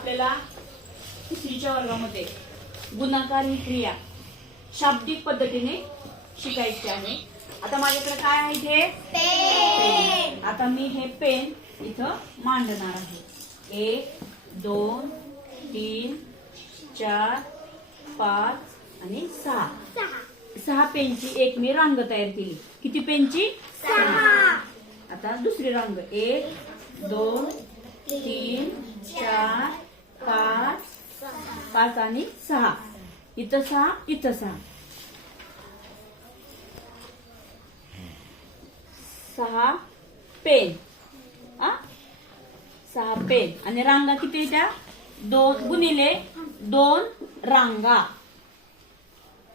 आपल्याला तिसरीच्या वर्गामध्ये गुणाकार ही क्रिया शाब्दिक पद्धतीने शिकायची आहे. आता माझ्याकडे काय आहे हे पेन. आता मी हे पेन इथं मांडणार आहे. 1 2 3 4 5 आणि 6 पेनची एक मी रांग तयार केली. किती पेनची? 6. आता दुसरी रांग 1 2 3 4 5 आणि 6. इथं 6 इथं 6. 6 पेन. 6 पेन आणि रांगा किती त्या? 2 गुणिले 2 रांगा.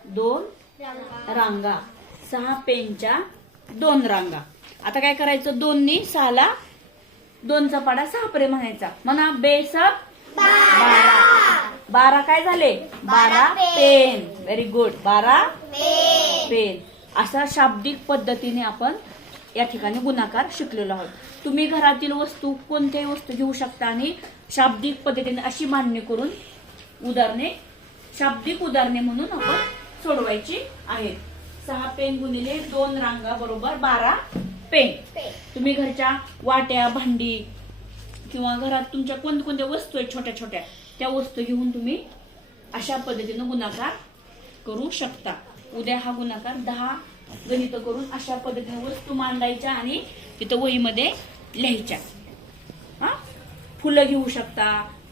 2 रांगा. 6 पेनच्या 2 रांगा. आता काय करायचं? 2 नी 6 ला 2 चा पाडा 6 पर्यंत म्हणायचा. म्हणा बेसक 12. 12 काय झाले? 12 पेन. Very good. 12 पेन. अशा शाब्दिक पद्धतीने आपण या ठिकाणी गुणाकार शिकलेलो आहोत. तुम्ही घरातील वस्तू कोणत्याही वस्तू घेऊ शकता आणि शाब्दिक पद्धतीने अशी मांडणी करून उदाहरणे शाब्दिक उदाहरणे म्हणून आपण सोडवायची आहेत. 6 पेन गुणिले 2 रांगा बरोबर 12 पेन. तुम्ही घरच्या वाट्या भांडी किंवा घरात तुमच्या कोणत्या वस्तू आहेत छोट्या छोट्या त्या वस्तू घेऊन तुम्ही अशा पद्धतीने गुणाकार करू शकता. उद्या हा गुणाकार 10 गणित करून अशा पद्धतीने वस्तू मांडायच्या आणि तिथं वहीमध्ये लिहायच्या. फुलं घेऊ शकता,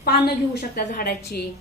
पानं घेऊ शकता झाडाची.